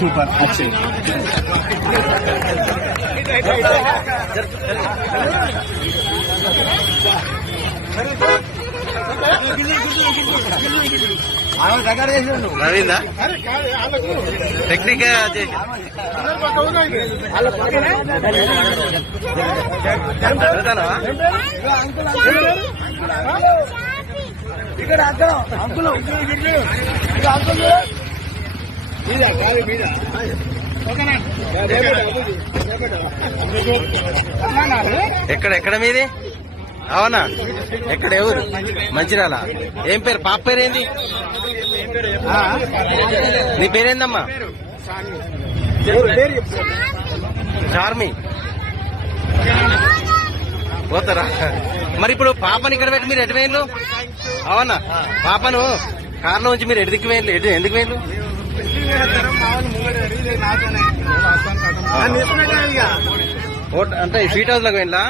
Super अच्छे నవీందా technique ఇక్కడ uncle ఎక్కడ మీది? అవునా? ఎక్కడ ఎవరు? మంచిర్యాల. ఏం పేరు? పాప పేరేంది? నీ పేరేందమ్మా? చార్మి. పోతారా? మరి ఇప్పుడు పాపని ఇక్కడ పెట్టి మీరు ఎటు వేయండు? అవునా? పాపను కార్లో ఉంచి మీరు ఎటు వేయండి? ఎందుకు వేయండు? అంటే స్వీట్ హౌస్ లోకి వెళ్ళా?